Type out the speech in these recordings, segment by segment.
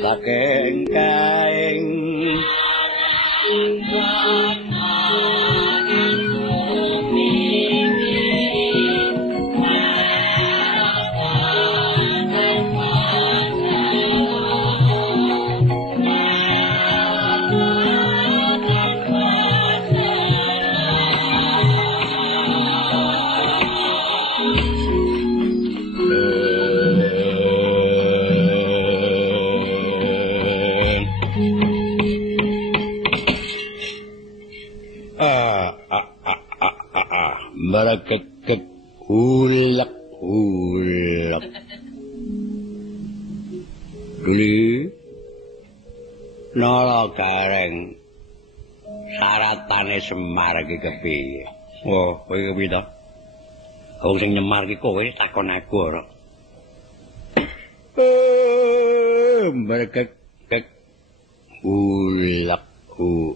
saking kaing Barakekek ulek Duli nala gareng syaratane Semar iki kepiye? Wah, kowe kepiye to? Wong sing nyemar ki kowe takon aku ora. Barakekek ulek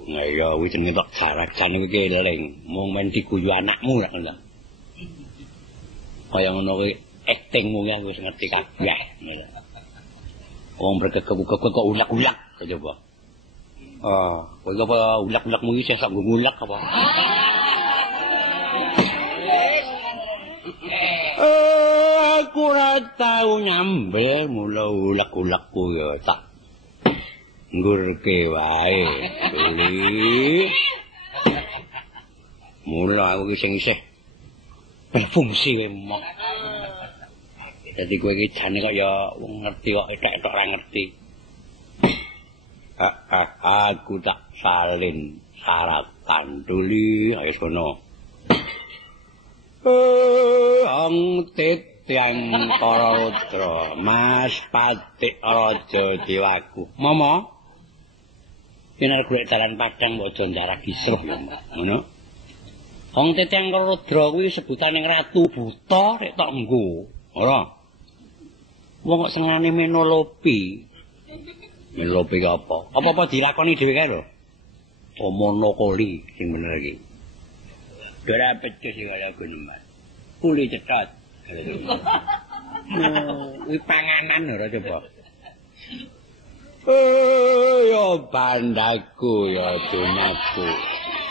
ngaya wis jenenge tok jarak-jane iki eling mung men diguyu anakmu ra ngono. Kaya ngono kuwi aktingmu ya wis ngerti kabeh. Wong berkekek-kekek kok ulak-ulak coba. Kowe apa ulak-ulakmu iki sesuk ngulak apa? Aku ora tau nyambel mula ulak-ulakku ya tak ngurke wae. Duli. Mula aku ki sing isih berfungsi wae mok. Dadi kowe iki jane kok ya wong ngerti kok ethek-ethek ora ngerti. Aku tak salin saratan Duli ayo sono. Titiang para rudra Mas Patik Raja Dewaku. Momo yen arep golek dalan padang mbok aja njarak kisruh ya, ngono. Wong Titiang Rudra kuwi sebutane ratu buta rek tok nggo. Ora. Wong kok senengane menolopi. Menolopi ki apa? Apa-apa dilakoni dhewe kae lho. Monokoli sing bener iki. Dora pecus iki kaya guneman. Kuli cethot. Kuwi panganan ora coba. Ya bandaku ya dunyaku.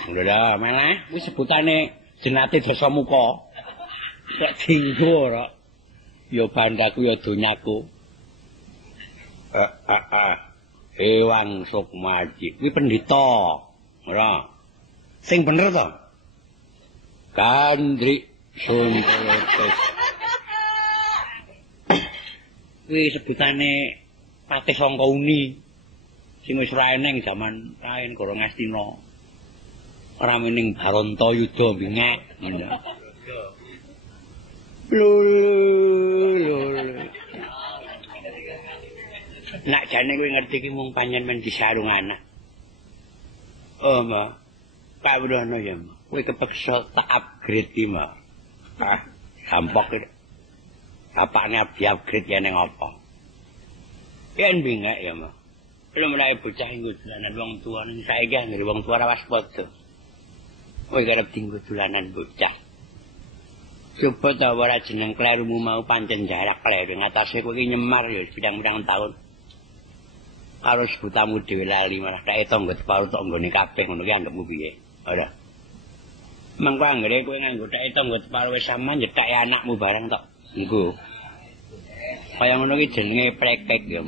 Lha malah kuwi sebutane jenate desa muka. Sak dinggo ora. Ya bandaku ya dunyaku. Ewang Sukmaji kuwi pendhita. Ora. Sing bener to? Kandri Suntelotes. Kuwi sebutane Patih Sangkauni sing wis ora eneng jaman kaen Goro Ngastina. Ora mening Barantayuda bingek ngono. Nak jane kowe ngerti ki mung panjenengan disarung anak. Ma. Kawruhana ya, Ma. Kowe kepeksa tak upgrade ki, Ma. Gampok iki. Bapakne upgrade ya ning apa? Yen bingek ya, Ma. Belum mulai bocah nggo dolanan wong tuwa ning saiki anggere wong tuwa ora waspada. Kowe karep dinggo dolanan bocah. Coba ta ora jeneng klerumu mau pancen jarak kleru ngatasé kowe iki nyemar ya pirang-pirang taun. Karo sebutamu dhewe lali malah tak etong nggo paru tok nggone kabeh ngono ki anggapmu piye? Ora. Mangko anggere kowe nganggo tak etong nggo paru wis sampean nyethake anakmu bareng tok. Nggo. Kaya ngono ki jenenge prekek ya.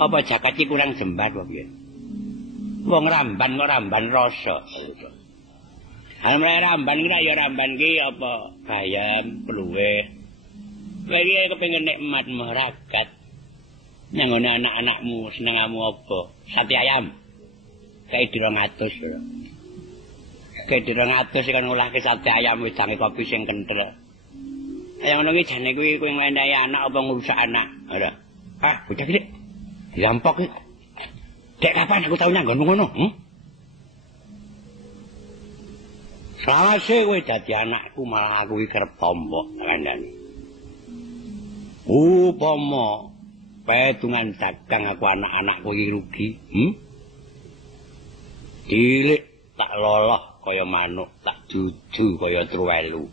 Apa jakat iki kurang jembar apa piye? Wong ramban kok ramban rasa. Mulai ramban ki ya ramban ki apa bayam, pluwe. Kowe iki kepengin nikmat meragat. Nang ngono anak-anakmu senengamu apa? Sate ayam. Kae 200 lho. Kae 200 kan ngolahke sate ayam wedange kopi sing kenthel. Kaya ngono ki jane kuwi kowe nglendahi anak apa ngrusak anak. Ora. Bocah iki dirampok iki. Dek kapan aku tau nyanggonmu ngono? Salahse kowe dadi anakku malah aku iki kerep tombok kandhane. Upama petungan dagang aku anak-anakku iki rugi, Cilik tak loloh kaya manuk, tak juju kaya truwelu.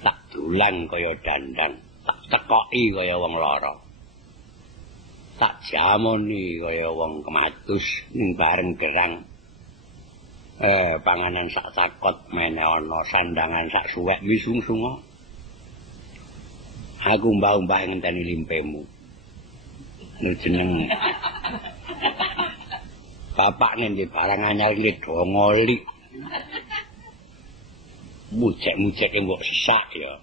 Tak dulang kaya dandang, tak cekoki kaya wong lara. tak jamoni kaya wong kematus ning bareng gerang. Panganan sak cakot mene ana sandangan sak suwek misungsunga. Aku mbah-mbah ngenteni limpemu. Nur jeneng. Bapak ngendi barang anyar iki do ngoli. Mujek-mujeke mbok sesak ya.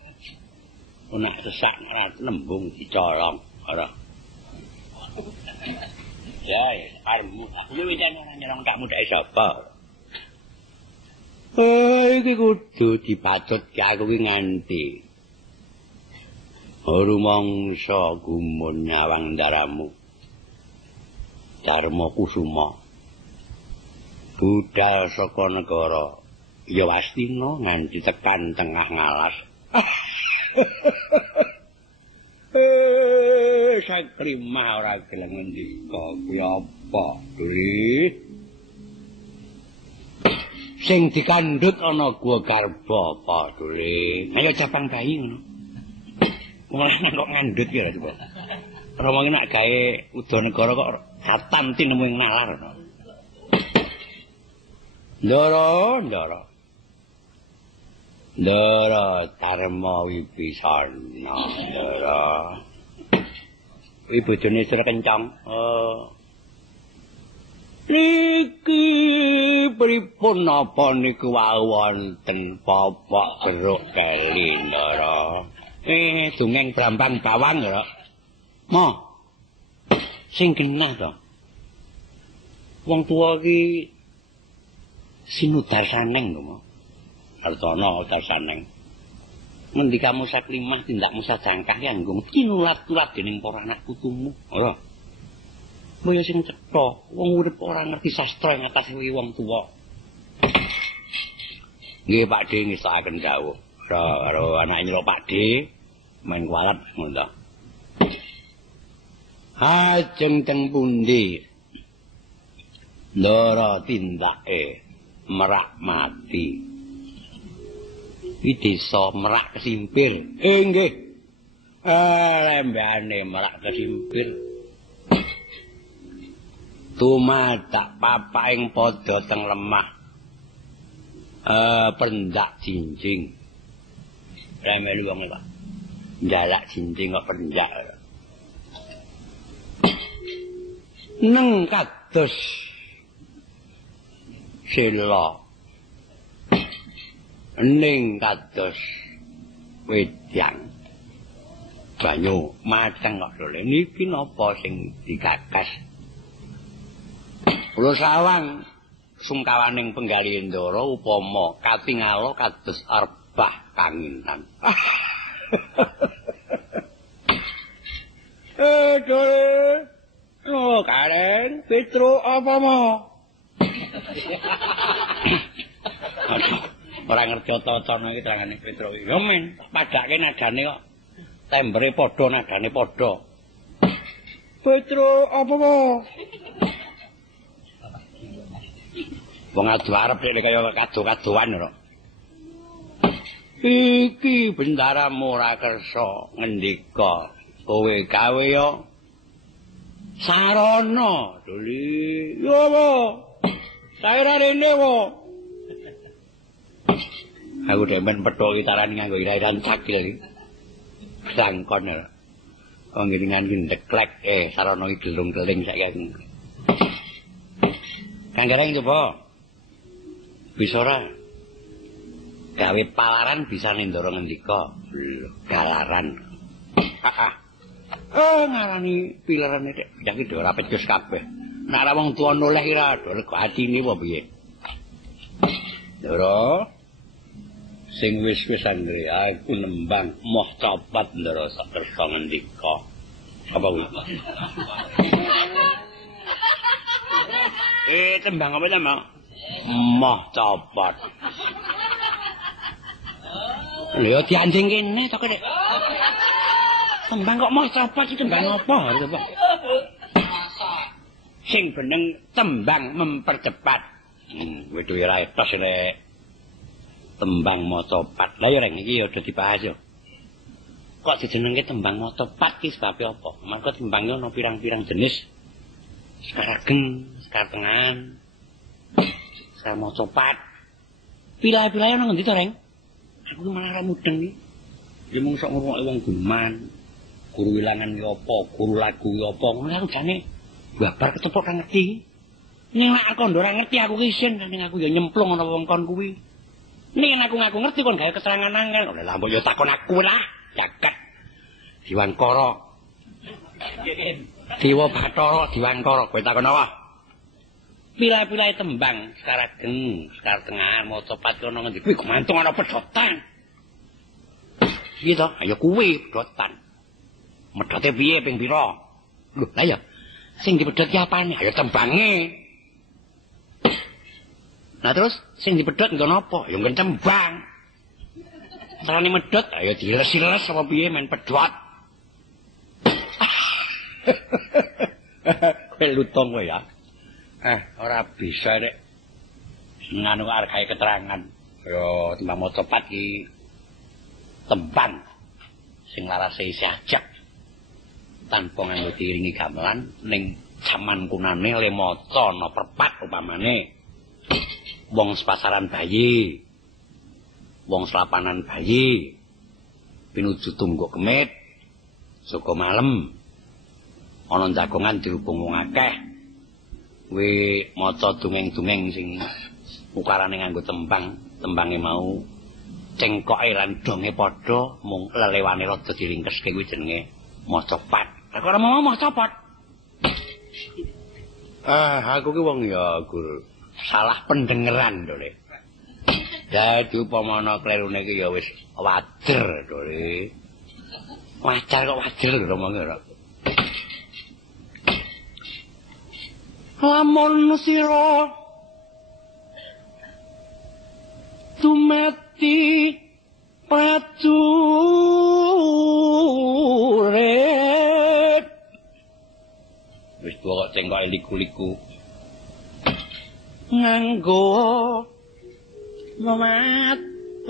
Nek sesak ora lembung dicolong, ora. Ya, aremu aku jan ora nyelong tak mudake sapa. Iki kudu dipatut ki aku ki nganti. Rumangsa gumun nyawang daramu. Darma Kusuma. Budal saka negara Yawastina nganti tekan tengah ngalas. Sakrimah ora gelem ngendika kuwi apa, Dri? Sing dikandhut ana gua garba apa, Dri? Ayo capang bayi ngono. Mulane kok ngandhut ya coba. Romo iki nek gawe udanegara kok katanti nemu ing nalar. Ndara Darma Wibisana. Ndara. Kuwi bojone Sri Kencang. Niki pripun napa niku wonten popok geruk keli Ndara. Dongeng Brambang Bawang ya. Mo. Sing genah to. Wong tuwa iki sinudar saneng lho, Mo. Artana Darsaneng. Mendika Musa Klimah tindakmu sajangkah ya nggo kinulat-ulat dening para anak putumu. Ora. Moyo sing cetha, wong urip ora ngerti sastra ngatas wong tuwa. Nggih Pakde ngestokaken dawuh. Karo anak nyelok Pakde main kualat ngono. Ajeng teng pundi? Ndara tindake merak mati. Iki desa Merak Kesimpir. Nggih. Lembane Merak Kesimpir. Tumadak papaing padha teng lemah. Pendak jinjing. Remelu wong Pak. Njalak jinjing kok pendak. Neng kados sila ning kados wedang banyu mateng kok lho niki napa sing digagas kula sawang sungkawaning penggali Ndara upama katingala kados arbah kanginan dole no karen Petro apa mo ora ngerti tata-tata iki terangane Petro iki. Yo men, padake nadane kok tembere padha nadane padha. Petro apa wae? Wong adu arep dhewe kaya kado-kadoan lho. Iki bendaramu ora kersa ngendika kowe gawe yo sarana Duli. Yo apa? Saira rene wae. Aku demen petuk itaran nganggo irairan cakil iki. Sangkon lho. Wong ngiringan ki ndeklek sarana iki gelung-geling saiki. Kang Gareng coba. Bisa ora? Gawe palaran bisa Ndara ngendika. Galaran. Ngarani pilarane nek iki ora pecus kabeh. Nek ora wong tuwa noleh ira rego atine apa piye? Ndara sing wis-wis Andre aku nembang moh copat Ndara sak kersa ngendika. Apa kuwi? Tembang apa tembang? Moh copat. Lha dianjing kene to kene. Tembang kok moh copat iki tembang apa? Sing beneng tembang mempercepat. Kuwi duwe ra etos rek. Tembang maca pat. Lah ya reng iki ya udah dibahas yo. kok dijenengke tembang motopat ki sebab apa? Mergo tembangnya ana pirang-pirang jenis. Sekar ageng, sekar tengahan, sekar motopat. Pilah-pilah ana ngendi to, Reng? Aku malah ora mudeng iki. Ya mung sok ngrungokke wong guman. Guru wilangan ki apa, guru lagu ki apa. Ngono aku jane babar ketepok ra ngerti. Ning nek aku ora ngerti aku ki isin ning aku ya nyemplung ana wewengkon kuwi. Ning aku ngaku ngerti kon gawe keterangan angel. Lah mbok yo takon aku lah. Jagat Diwankara. Dewa Bathara Diwankara kowe takon apa? Pilah-pilah tembang sekar ageng, sekar tengahan, mocopat ana ngendi kuwi gumantung ana pedotan. Piye to? Ayo kuwi pedotan. Medote piye ping pira? Lho, lah ya sing dipedhot ki apane? Ayo tembange. Nah terus sing dipedhot nggon apa? Ya nggon tembang. Carane medhot ayo diles-les apa piye men pedhot. Kowe lutung kowe ya. Ora bisa nek nganu argae keterangan. Ya tembang mocopat ki tembang sing larase isih ajak. Tanpa nganggo diiringi gamelan ning jaman kunane le maca ana perpat upamane wong sepasaran bayi, wong selapanan bayi, pinuju tungguk kemit, saka malem, ana jagongan dirubung wong akeh, kuwi maca dongeng-dongeng sing ukarane nganggo tembang, tembange mau cengkoke lan donge padha, mung lelewane rada diringkeske kuwi jenenge mocopat. Lah kok ora mau mocopat? Aku ki wong ya, Gur. Salah pendengeran to, Le. Dadi upamana klerune iki ya wis wader to, Le. Wajar kok wader lho ngomonge ora. Lamun sira tumati prajurit wis tuwa kok cengkoke liku-liku nganggo mematon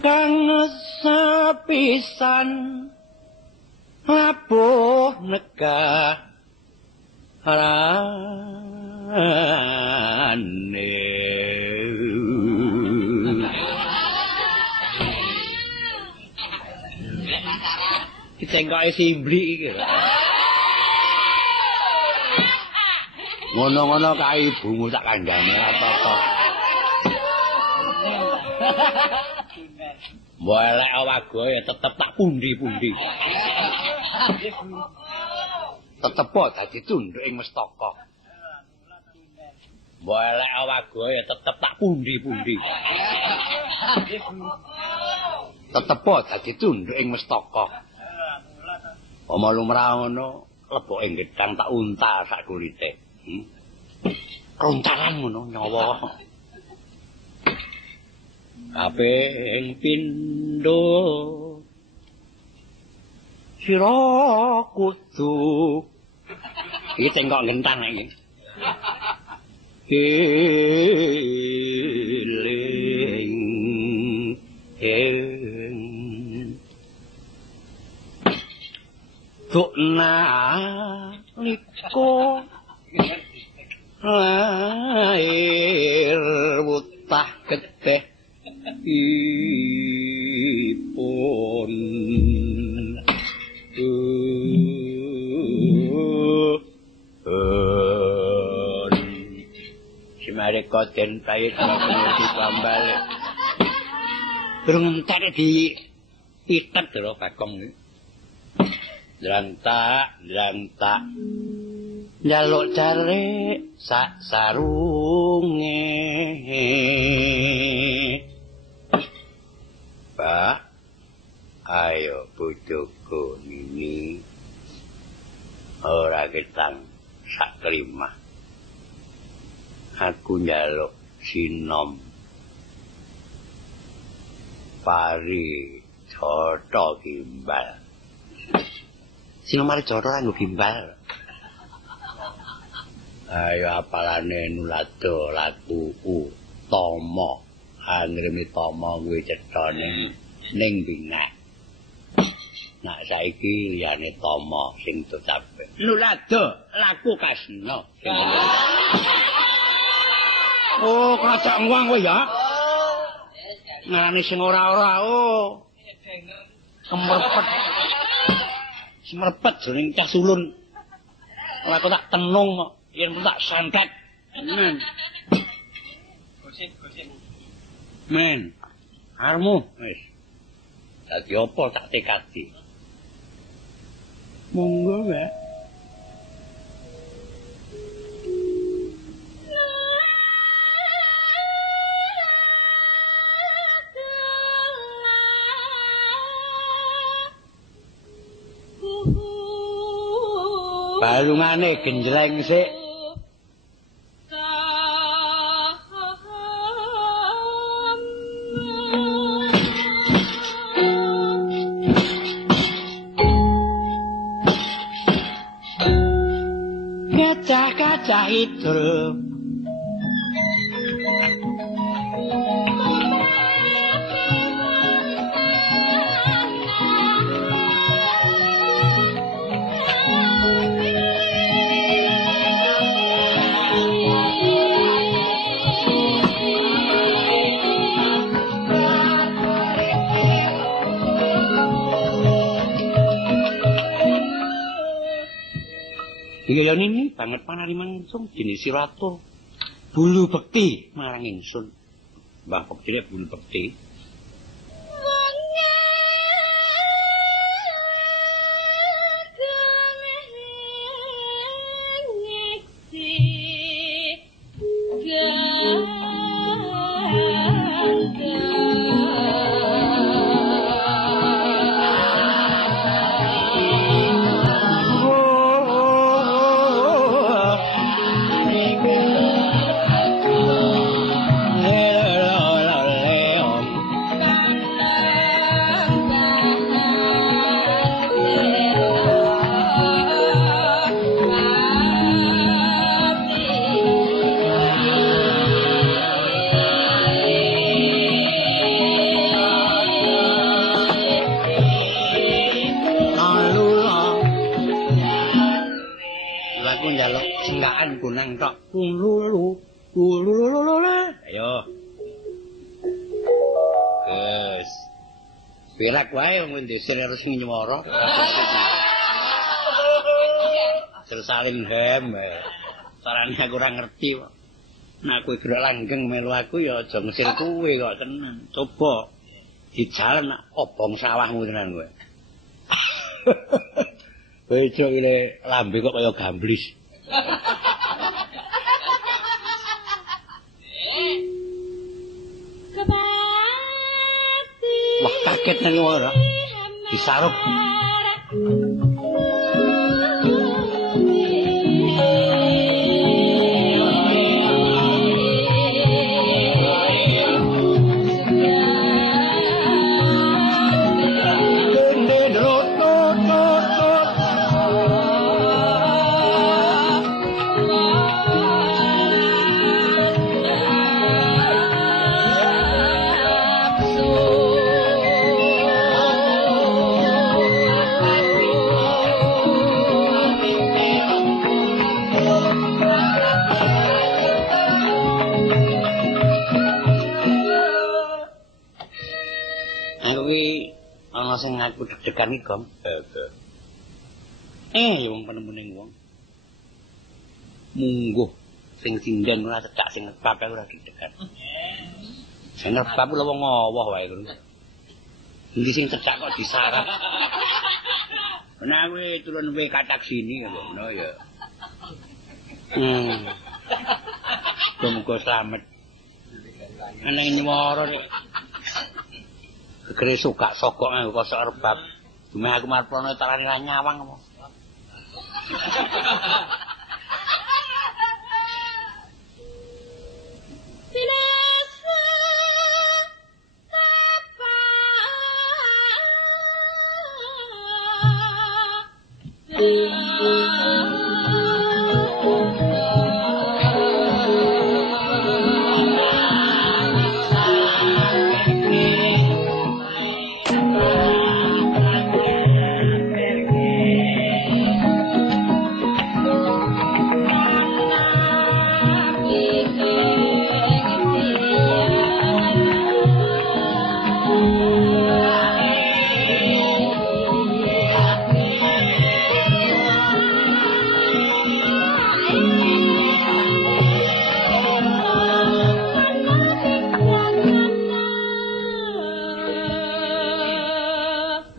kang sapisan labuh negarane cengkoke simblik iki lho. Ngono-ngono kae ibumu tak kandhane apa-apa. Mbok elek awaga ya tetep tak pundi-pundi. Tetep dadi tunduk ing mestaka. Mbok elek awaga ya tetep tak pundi-pundi. Tetep dadi tunduk ing mestaka. Oma lumrah ngono, leboke gedang tak untal sak kulite. Rontalan ngono nyawa. Kaping pindho sira kudu iki tengkok gentang iki. Eling Tuk naliko lair wutah getih ipun simare koden pait di pambale durung entek di itet lho Bagong Drantak njaluk cari sak sarunge Pak ayo bojoku nini ora ketang sak kelimah aku njaluk sinom pari coto gimbal Sinomare Jara nggo gimbal. Ayo apalane nulado lagu utama. Angremi tama kuwi cetha ning bingak. Nak saiki liyane tama sing docape. Nulado laku kasna. Oh, kacang wang kowe ya. Ngarani sing ora-ora Kemerpet. Semrepet jroning cah sulun. Ora kok tak tenung kok, yen tak santet. Men. Gosip. Men. Armu wis. Dadi apa tak tekadi? Monggo, Mbak. Balungane genjleng sik. Gajah-gajah idul. Iya ini banget panari mangsung jenis sirato bulu bekti marang ingsun. Mbah bekti bulu bekti. Pirak wae wong desa harus nyuwara. Selsalin hem. Carane aku ora ngerti kok. Nek kowe gerak langgeng melu aku ya aja ngesil kowe kok tenan. Coba dijalan obong sawahmu tenan kowe. Kowe cok ile lambe kok kaya gamblis. Wah kaget nang ora disarup. Sing aku deg-degan iki, Gong. Wong penemuning wong. Mungguh sing sindang ora cecak sing ngebab ora deg-degan. Sing ngebab lho wong Allah wae kuwi. Iki sing cecak kok disarap. Nah kuwi turun wae katak sini ngono ya. Muga slamet. Ana nyuwara iki. Gegere sukak sogok nganggo kosok rebab. Dumeh aku marpono carane nyawang apa.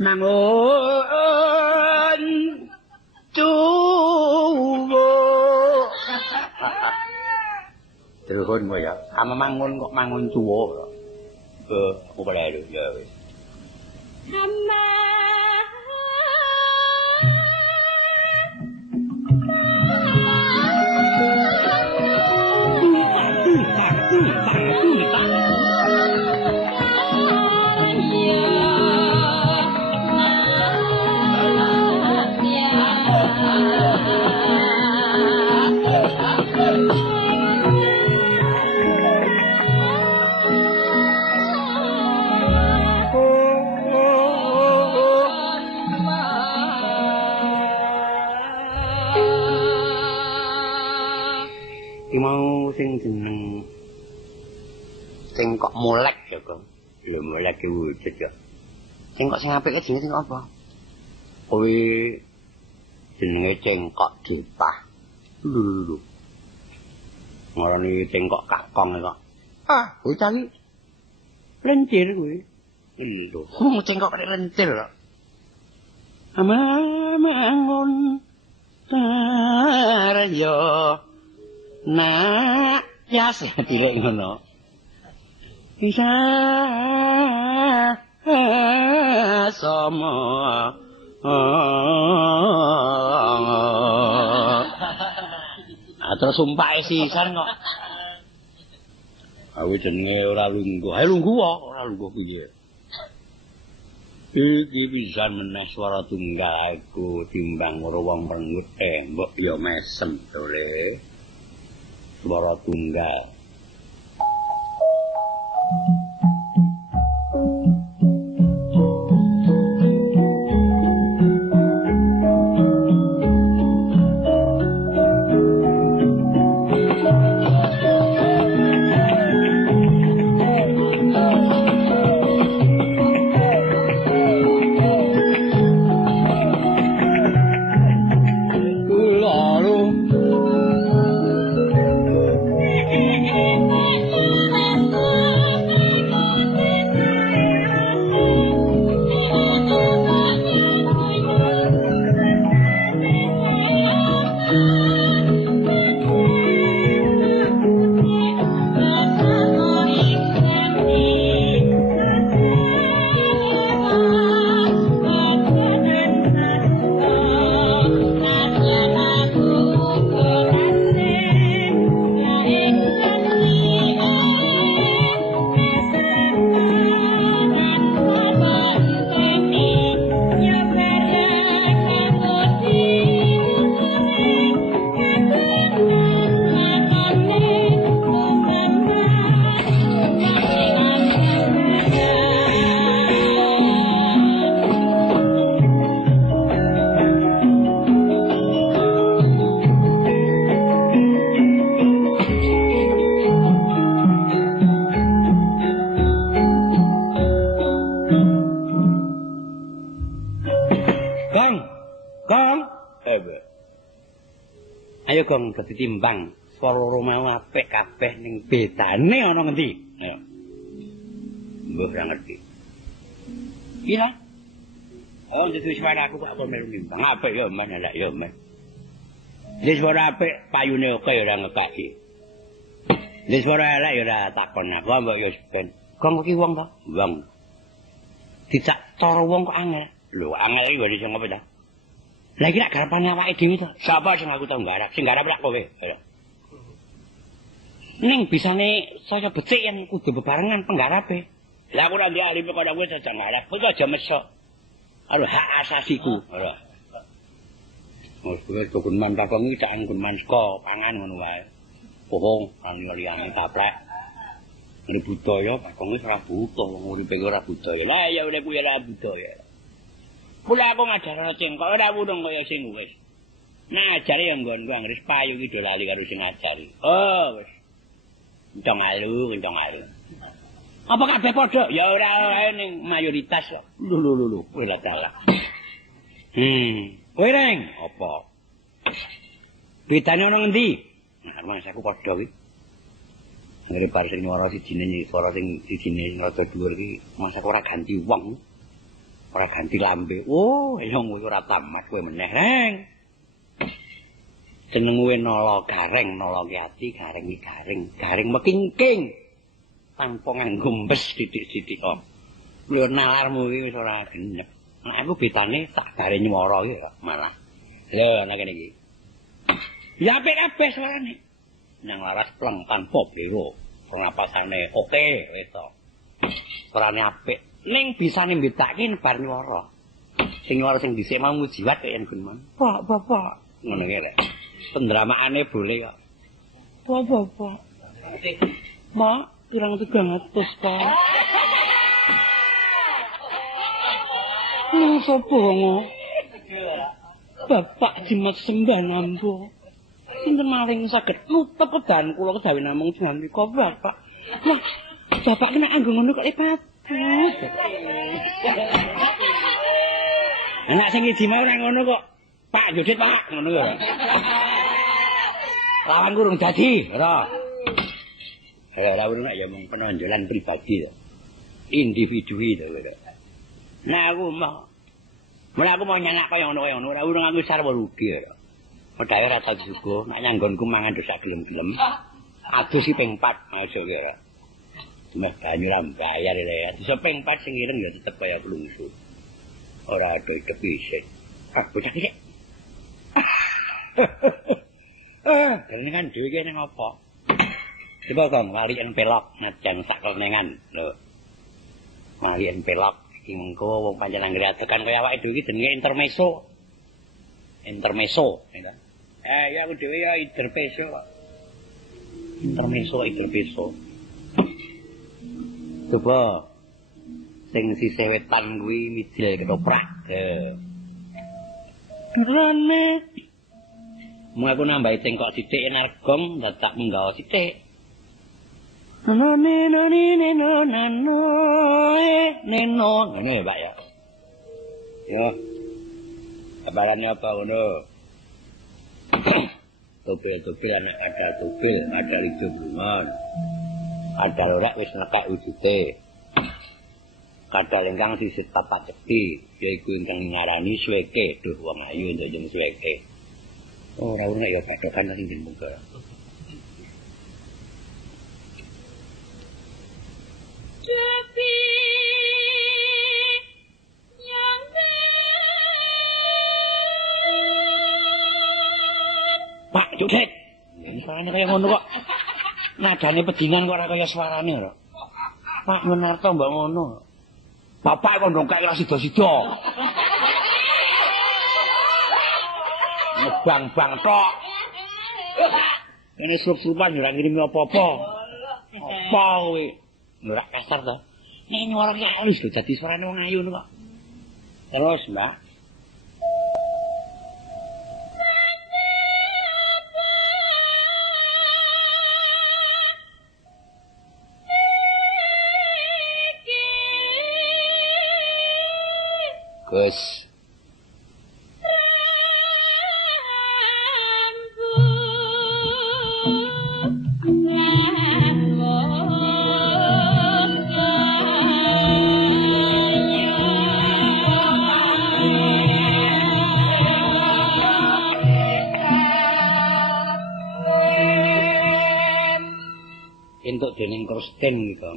mangun tuwo. Terhun kok ya, sama mangun kok mangun tuwo. Aku boleh lho ya wis. Amma mau sing jeneng sing kok molek ya kok lho molek ki wujud ya sing kok sing apik jenenge sing apa kuwi jenenge cengkok dipah lho ngarani cengkok kakong kok bocah iki lencir kuwi lho cengkok kok lencir kok amangon taryo nak biasa dilek ngono bisa sama terus sumpah sisan kok awe jenenge ora lungguh ae lungguh kok ora lungguh piye iki pisan meneh swara tunggal aku timbang karo wong prengut mbok ya mesem to le swara tunggal. Ayo Gong dadi timbang swara loro mau apik kabeh ning bedane ana ngendi? Ayo. Mbah ora ngerti. Iya. Oh, dadi swara aku kok melu timbang. Apik ya men lek ya men. Wis swara apik payune oke ora ngekaki. Wis swara elek ya ora takon aku mbok ya ben. Gong iki wong to? Wong. Dicak cara wong kok angel. Lho, angel iki gak iso ngopo ta? Lah iki nek garapane awake dhewe to. Sapa sing aku tau garap? Sing garap lak kowe. Ning bisane saya becik yang kudu bebarengan penggarape. Lah aku ora ndek ahli kok kowe saja garap. Kowe aja mesok. Karo hak asasiku. Wis kowe tukun man takongi tak nggon man saka pangan ngono wae. Bohong, lan liyane taplek. Ini budaya, takongi ora butuh wong uripe ora budaya. Lah ya urip kuwi ora budaya. Pula aku ngajarno cengkok ora wunung kaya sing wis. Ngajari ya nggonku anggere payu iki do lali karo sing ngajari. Oh, wis. Kencang alu. Apa kabeh padha? Ya ora wae ning mayoritas kok. Lho, kowe ora salah. Kowe reng, apa? Bedane ana ngendi? Nah, mas aku padha iki. Anggere par sing swara sijine swara sing sijine rada dhuwur iki, mas aku ora ganti wong. ora ganti lambe. Oh, elong kowe ora tamat kowe meneh, Reng. Jeneng kowe nala gareng, nala ati, gareng iki garing mekingking. Tanpa nganggo mbes sithik-sithik kok. Lho nalarmu iki wis ora genep. Nek aku betane tak gare nywara iki kok malah. Lho ana kene iki. Ya apik kabeh suarane. Nang laras pleng tanpa biro. Pernapasane oke wis to. Suarane apik. Ning bisane mbedake bar nywara. Sing nywara sing dhisik mau mujiwat yen gunman. Bapak. Ngono ki lek. Pendramaane boleh kok. Bapak. Ma, kurang 300, Pak. Nang sapa ngono? Bapak jimat sembah nambo. Sinten maling saged nutup kedan kula kedawe namung jenengan mriko Bapak. Lah, Bapak kena anggo ngono kok lepat. Anak sing iki mau ora ngono kok. Pak Judit, Pak, ngono ya. Lawan kurung dadi, ora. Ora nek ya mung penonjolan pribadi to. Individu to. Nah aku mau nyanak kaya ngono ora urung aku sarwa rugi ya. Padahal ora tau disuguh, nek nyanggonku mangan dosa gelem-gelem. Adus iki ping 4 aja kira. Cuma banyu ra bayar ya. Dosa ping 4 sing ireng ya tetep kaya klungsu. Ora ada kepisik. Bocah iki. Dene kan dhewe iki ning apa? Coba Kang, walian pelok najan sak kelenengan lho. Walian pelok iki mengko wong pancen anggere adegan kaya awake dhewe iki jenenge intermezzo. Intermezzo, ya. Ya aku dhewe ya intermezzo kok. Intermezzo. Coba sing sisih wetan kuwi mijil ketoprak. Rene. Mung aku nambahi cengkok sithik energong dadak menggawa sithik. Neno, ngene ya Pak ya. Yo. Kabarane apa ngono? Topil anak ada topil, ada itu buman. Ada lorak wis nekak wujude. Kadal ingkang sisit papat cekti, yaiku ingkang ngarani sweke, duh wong ayu untuk jeng sweke. Ora ora ya kadokan sing muga. Tapi yang Pak Judit. Ini suarane kaya ngono kok. Nadane pedingan kok ora kaya suarane ora. Pak Menarto mbak ngono. Bapak kok ndongkake ra sida-sida. Ngebang-bang tok. Ini surup-surupan ora ngirimi apa-apa. Apa kowe? Ora kasar to. Nek nyuara ki halus lho dadi suarane wong ayu kok. Terus, Mbak. Gus. Entuk dening Kristen gitu.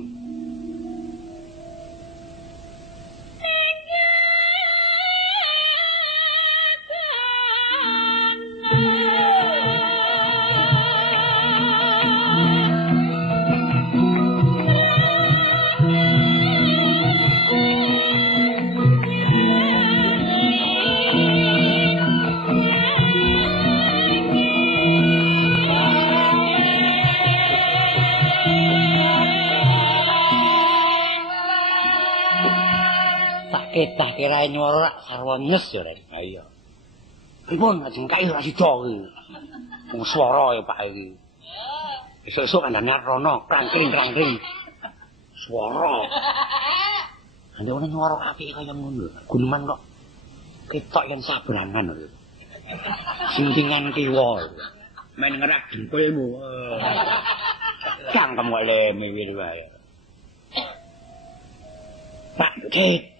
Tak kira nyuara sarwa nyes ya Ren. Ha iya. Pripun ajeng kae ora sida iki. Wong swara ya Pak iki. Esuk-esuk kandhane rono krangkring. Swara. Ane ono nyuara apik kaya ngono. Guneman kok ketok yen sabrangan lho. Sintingan kiwa. Men ngerak dengkulmu. Kang kamu le miwir wae. Pak Judit.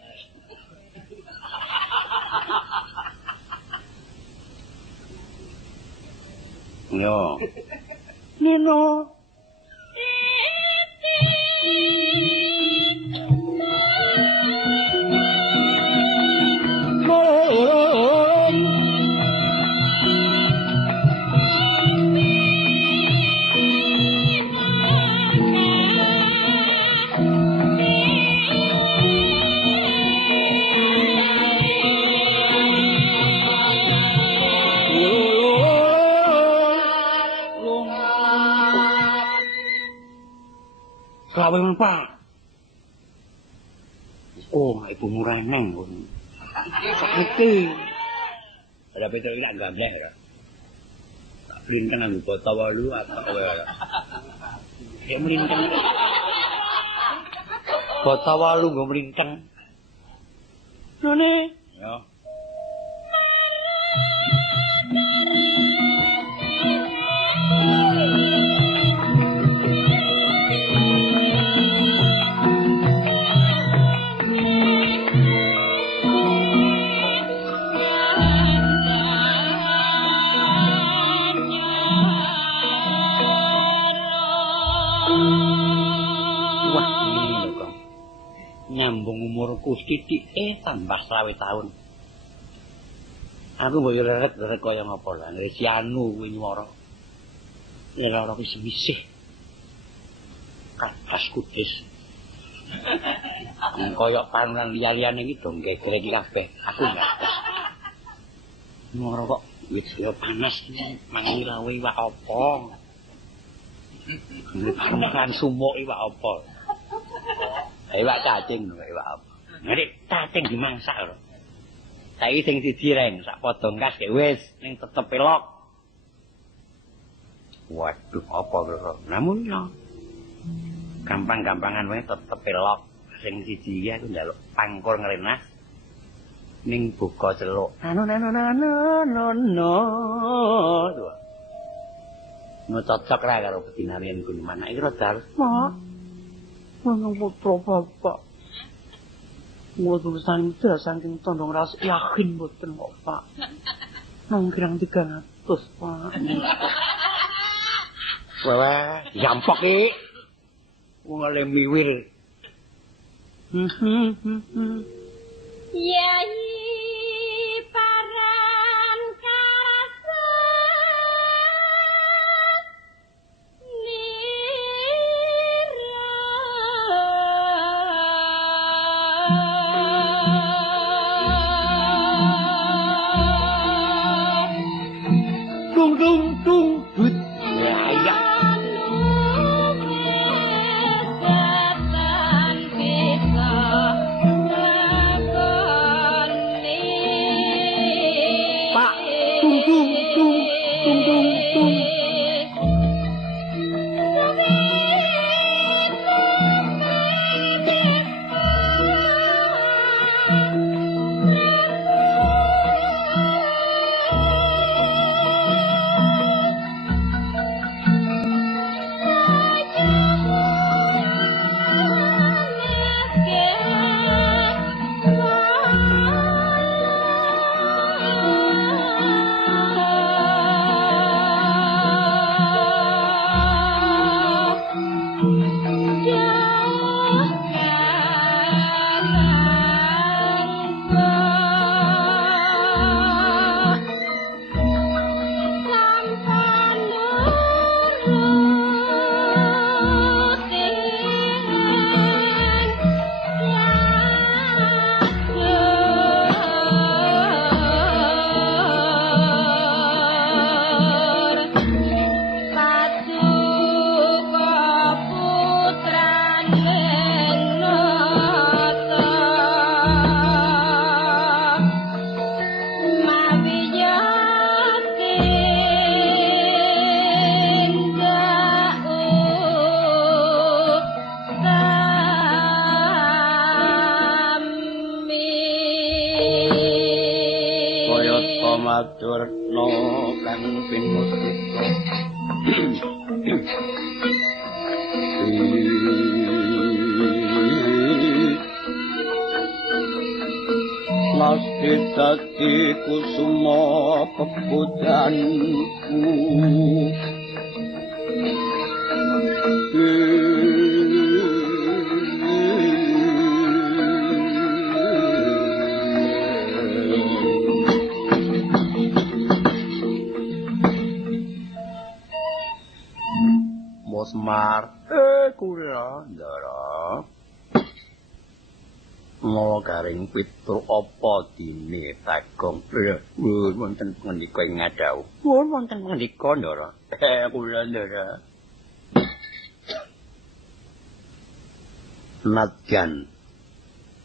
Yo. Nino. Kawin Pak. Oh, ibu murah neng. Sakiti. Ada betul nak gandeng ya. Lintang aku kota walu atau apa? Ya melintang. Kota walu gue melintang. None. Ya. Nyambung umurku sithik tambah 20 tahun. Aku mbok reret-reret kaya ngapa lah, si anu kuwi nyuwara. Ya ora wis misih. Kadas kudus. Kaya panulan liya-liyane iki do geger iki kabeh. Aku ngerti. Nyuwara kok wis ya panas mangi rawe iwak apa. Panulan sumuk iwak apa. Iwak cacing lho, iwak apa. Nek cacing dimangsak lho. Saiki sing siji reng, sak podong kas wis ning tetep elok. Waduh, apa kira? Namun yo. Gampang-gampangan wae tetep elok. Sing siji iki aku njaluk pangkur ngrenas ning buka celuk. No. No cocok ra karo bedinarian kuwi mana iki rada Nang putra bapak. Mboten santen saking tondong ras yakin mboten kok, Pak. Nang kirang 300, Pak. Wah, jampok iki. Wong ale miwir. Yai paran kasa Dung but. Ya iya. Pak, dung. Maturno kang pinutuko masih dadi kusuma pepudanku Semar kula ndara mula garing pitur apa dene Bagong wonten pangandika ing ngadhau wonten pangandika ndara kula ndara nadyan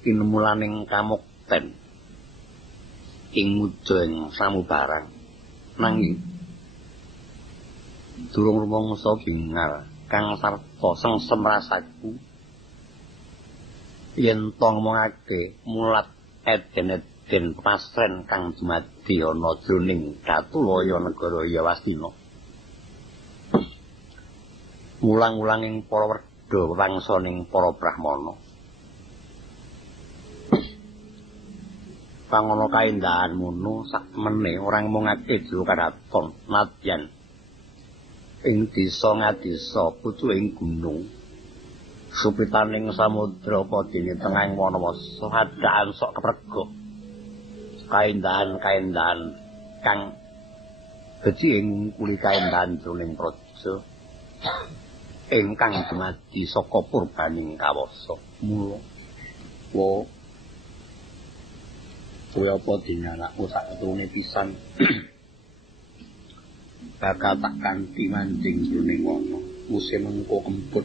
kinmulaning kamukten ing muja ing samubarang nanging durung rumangsa bingal kang sarta sengsem rasaku yen to ngomongake mulat eden-eden pasren kang dumadi ana jroning Katulaya negara Yawastina mulang-ulanging para werda wangsaning para brahmana pangono kaendahan mono sakmene ora ngomongake jero karaton nadyan ing desa ngadesa putu ing gunung supitaning samudra apa dene tengahing wanawasa hadaan sok keprego kaendahan kang becik ing kuli kaendahan jroning praja ingkang dumadi saka purbaning kawasa mula kowe apa dene anakku sak keturune pisan bakal tak kanthi manjing jroning wana musim mengko kemput